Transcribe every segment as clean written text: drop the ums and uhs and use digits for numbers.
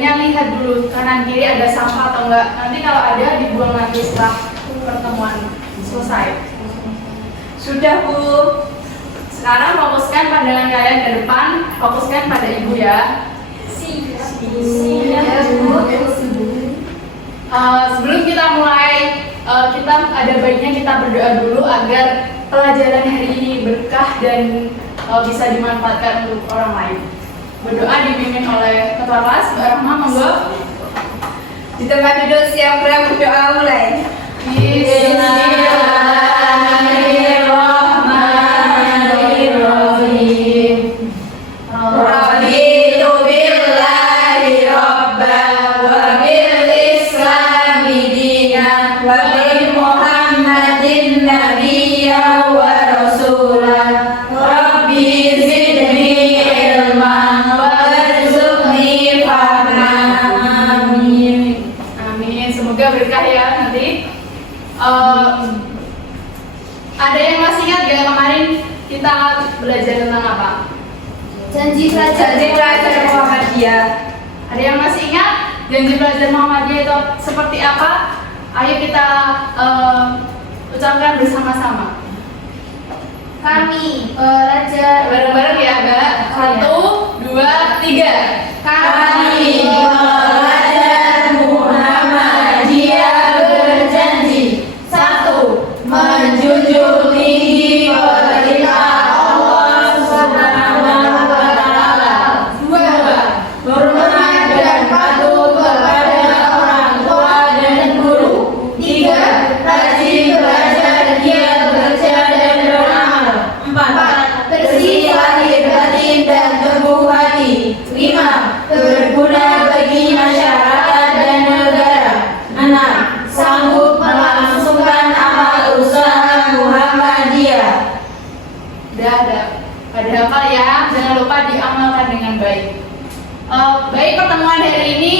baiknya lihat dulu kanan kiri ada sampah atau enggak. Nanti kalau ada dibuang nanti setelah pertemuan selesai. Sudah Bu. Sekarang fokuskan pandangan kalian ke depan, fokuskan pada Ibu ya. Sebelum kita mulai, kita ada baiknya kita berdoa dulu agar pelajaran hari ini berkah dan bisa dimanfaatkan untuk orang lain. Berdoa dipimpin oleh Ketua Kelas, Mbak Rahma, monggo. Di tempat duduk siap berdoa mulai. Berkah ya nanti. Ada yang masih ingat gak kemarin kita belajar tentang apa? Janji pelajar Muhammadiyah. Ada yang masih ingat janji pelajar Muhammadiyah itu seperti apa? Ayo kita ucapkan bersama-sama. Kami pelajar bareng-bareng ya, Mbak. 1, 2, 3. Kami pelajar Muhammadiyah berjanji 1. Menjunjung tinggi perintah Allah Subhanahu wa Ta'ala. 2. Hormat dan patuh kepada orang tua dan guru. 3. Rajin belajar, giat bekerja dan beramal. 4. Bersih lahir batin dan teguh hati. 5. Berguna bagi masyarakat dan negara. 6. Sanggup melangsungkan amal usaha Muhammadiyah. Udah pada hafal ya, jangan lupa diamalkan dengan baik. Baik, pertemuan hari ini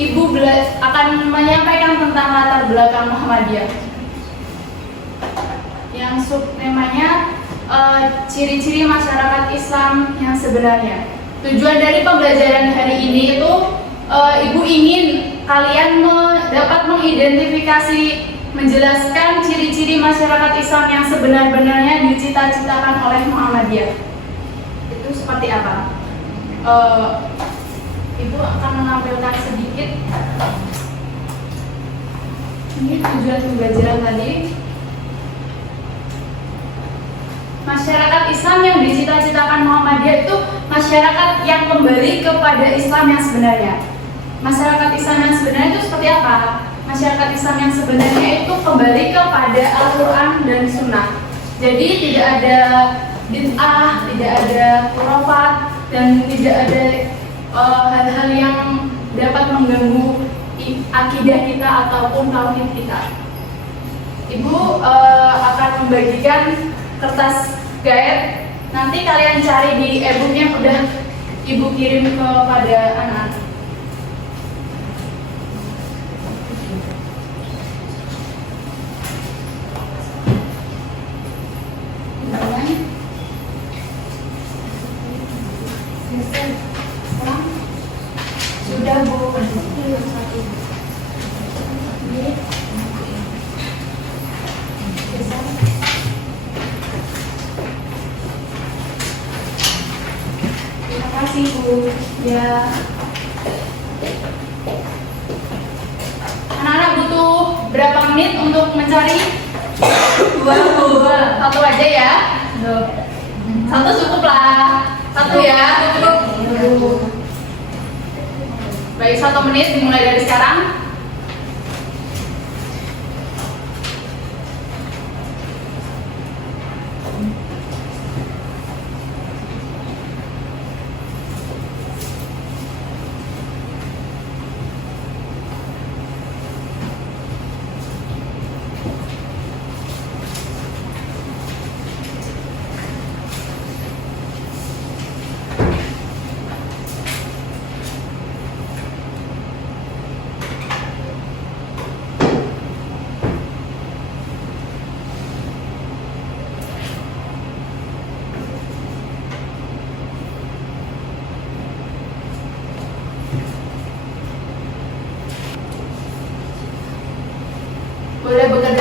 Ibu akan menyampaikan tentang latar belakang Muhammadiyah yang subtemanya ciri-ciri masyarakat Islam yang sebenarnya. Tujuan dari pembelajaran hari ini itu Ibu ingin kalian dapat mengidentifikasi, menjelaskan ciri-ciri masyarakat Islam yang sebenar-benarnya dicita-citakan oleh Muhammadiyah. Itu seperti apa? Ibu akan menampilkan sedikit. Ini tujuan pembelajaran tadi. Masyarakat Islam yang dicita-citakan Muhammadiyah itu masyarakat yang kembali kepada Islam yang sebenarnya. Masyarakat Islam yang sebenarnya itu seperti apa? Masyarakat Islam yang sebenarnya itu kembali kepada Al-Quran dan Sunnah. Jadi tidak ada bid'ah, tidak ada khurafat, dan tidak ada hal-hal yang dapat mengganggu akidah kita ataupun tauhid kita. Ibu akan membagikan kertas guide. Nanti kalian cari di e-book yang udah Ibu kirim kepada anak-anak. Sudah Bu. Terima kasih Bu. Ya. Anak-anak butuh berapa menit untuk mencari? 2 Bu. 1 aja ya. 1 cukup lah. 1 ya. Cukup. Baik, 1 menit dimulai dari sekarang.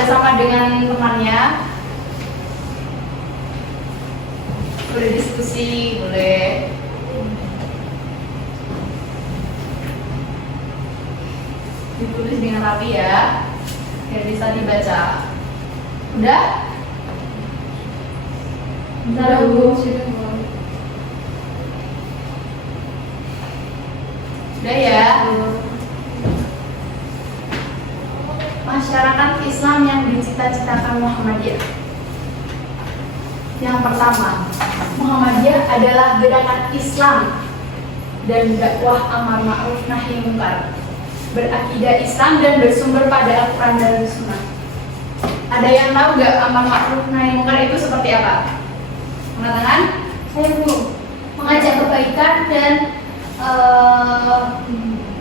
bersama dengan temannya. Boleh diskusi, boleh. Ditulis dengan rapi ya, biar bisa dibaca. Udah? Bentar Bu. Udah ya. Masyarakat Islam yang dicita-citakan Muhammadiyah. Yang pertama, Muhammadiyah adalah gerakan Islam dan dakwah amar ma'ruf nahi munkar, berakidah Islam dan bersumber pada Al-Quran dan Sunnah. Ada yang tahu nggak amar ma'ruf nahi munkar itu seperti apa? Mengatakan? Saya Bu, mengajak kebaikan dan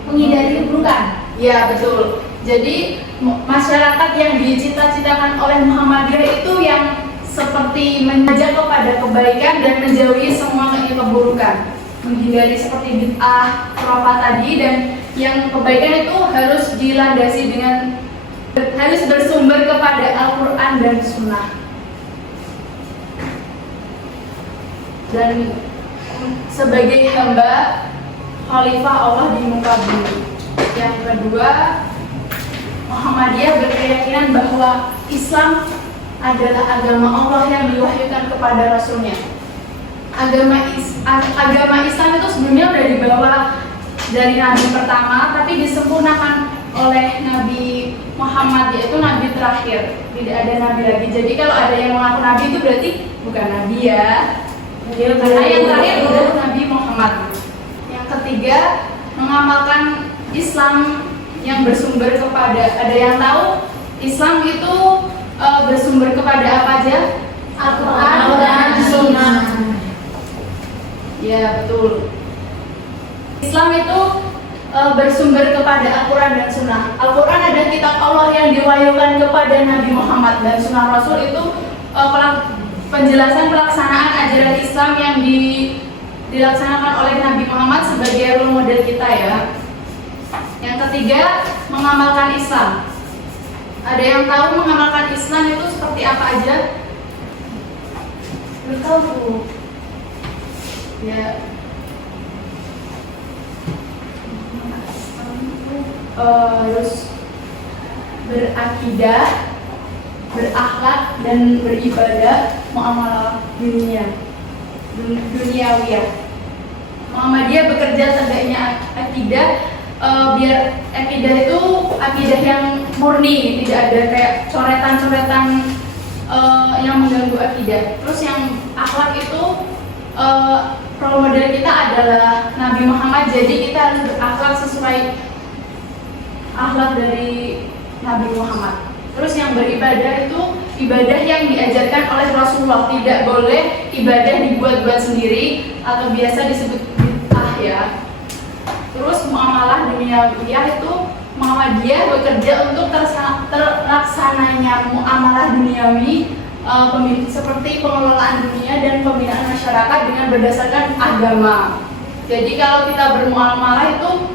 menghindari keburukan. Ya betul. Jadi masyarakat yang dicita-citakan oleh Muhammadiyah itu yang seperti mengajak kepada kebaikan dan menjauhi semua keburukan, menghindari seperti bid'ah, khurafat tadi, dan yang kebaikan itu harus dilandasi dengan harus bersumber kepada Al-Quran dan Sunnah. Dan sebagai hamba khalifah Allah di muka bumi. Yang kedua, Muhammadiyah berkeyakinan bahwa Islam adalah agama Allah yang diwahyukan kepada Rasulnya. Agama Islam itu sebelumnya sudah dibawa dari Nabi pertama, tapi disempurnakan oleh Nabi Muhammad, yaitu Nabi terakhir. Tidak ada Nabi lagi. Jadi kalau ada yang mengaku Nabi itu berarti bukan Nabi ya. Karena yang terakhir adalah Nabi Muhammad. Yang ketiga, mengamalkan Islam yang bersumber kepada, ada yang tahu Islam itu bersumber kepada apa aja? Al-Quran dan Sunnah. Ya betul. Islam itu bersumber kepada Al-Quran dan Sunnah. Al-Quran adalah kitab Allah yang diwahyukan kepada Nabi Muhammad, dan Sunnah Rasul itu penjelasan pelaksanaan ajaran Islam yang dilaksanakan oleh Nabi Muhammad sebagai role model kita ya. Yang ketiga, mengamalkan Islam. Ada yang tahu mengamalkan Islam itu seperti apa aja? Betul Bu. Ya. Harus berakidah, berakhlak dan beribadah, muamalah duniawiyah. Muhammadiyah bekerja tegaknya akidah, biar akidah itu akidah yang murni, tidak ada kayak coretan-coretan yang mengganggu akidah. Terus yang akhlak itu role model kita adalah Nabi Muhammad, jadi kita harus berakhlak sesuai akhlak dari Nabi Muhammad. Terus yang beribadah itu ibadah yang diajarkan oleh Rasulullah, tidak boleh ibadah dibuat-buat sendiri atau biasa disebut bid'ah ya. Terus muamalah duniawiyah itu Muhammadiyah bekerja untuk terlaksananya muamalah duniawi seperti pengelolaan dunia dan pembinaan masyarakat dengan berdasarkan agama. Jadi kalau kita bermuamalah itu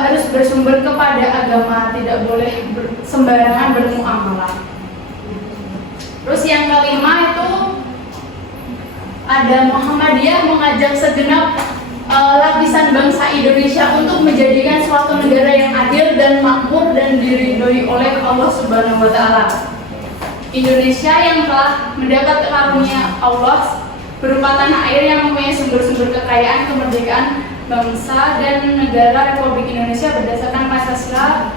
harus bersumber kepada agama, tidak boleh sembarangan bermuamalah. Terus yang kelima itu ada Muhammadiyah mengajak segenap lapisan bangsa Indonesia untuk menjadikan suatu negara yang adil dan makmur dan diridhoi oleh Allah Subhanahu wa taala. Indonesia yang telah mendapat karunia Allah berupa tanah air yang mempunyai sumber-sumber kekayaan, kemerdekaan bangsa dan negara Republik Indonesia berdasarkan Pancasila,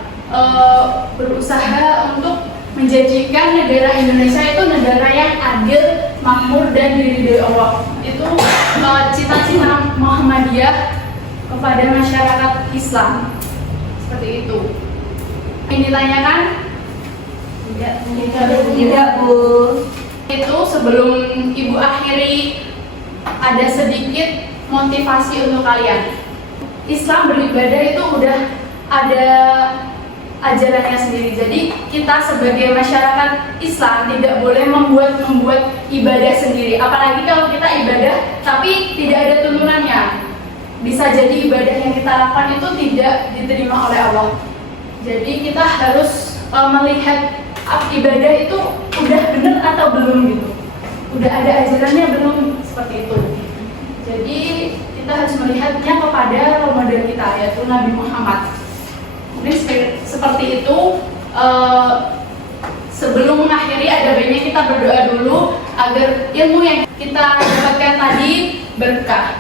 berusaha untuk menjadikan negara Indonesia itu negara yang adil, makmur dan diridhoi Allah. Itu cita-cita Muhammadiyah kepada masyarakat Islam. Seperti itu. Yang ditanyakan? Tidak Bu. Itu sebelum Ibu akhiri, ada sedikit motivasi untuk kalian. Islam beribadah itu udah ada ajarannya sendiri. Jadi kita sebagai masyarakat Islam tidak boleh membuat ibadah sendiri. Apalagi kalau kita ibadah tapi tidak ada tuntunannya. Bisa jadi ibadah yang kita lakukan itu tidak diterima oleh Allah. Jadi kita harus melihat ibadah itu udah bener atau belum gitu, udah ada ajarannya belum, seperti itu. Jadi kita harus melihatnya kepada role model kita, yaitu Nabi Muhammad. Mungkin seperti itu. Sebelum mengakhiri, ada baiknya kita berdoa dulu agar ilmu yang kita dapatkan tadi berkah.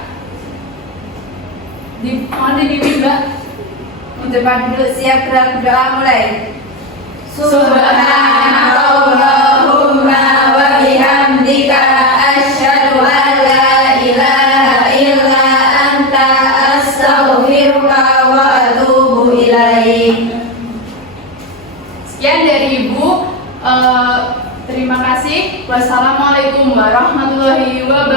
Mohon dibimbing, Mbak. Untuk duduk siap gerak berdoa mulai. Subhanallahumma wa bihamdika asyhadu an la ilaha illa anta astaghfiruka wa atubu ilaik. Sekian dari Ibu. Terima kasih. Wassalamualaikum warahmatullahi wabarakatuh.